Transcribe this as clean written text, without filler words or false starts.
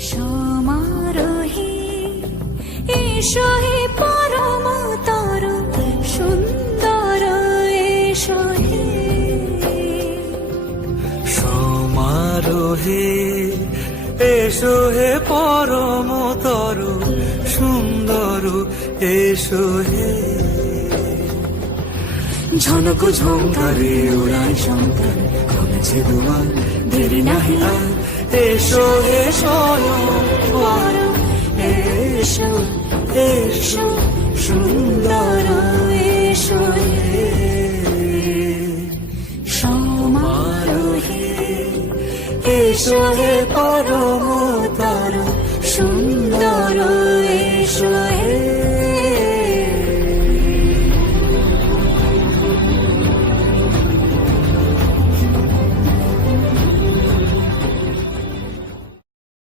সমারোহে এসো হে পরমতর সুন্দর এসো হে সমারোহে এসো হে পরমতর সুন্দর এসো হে ঝনক ঝঙ্কারে ওরাই শঙ্কর খুলেছে দুয়ার দেরি নাহি আর এসো হে স্বয়ং বর এসো এসো সুন্দর এসো হে সমারোহে এসো হে পরম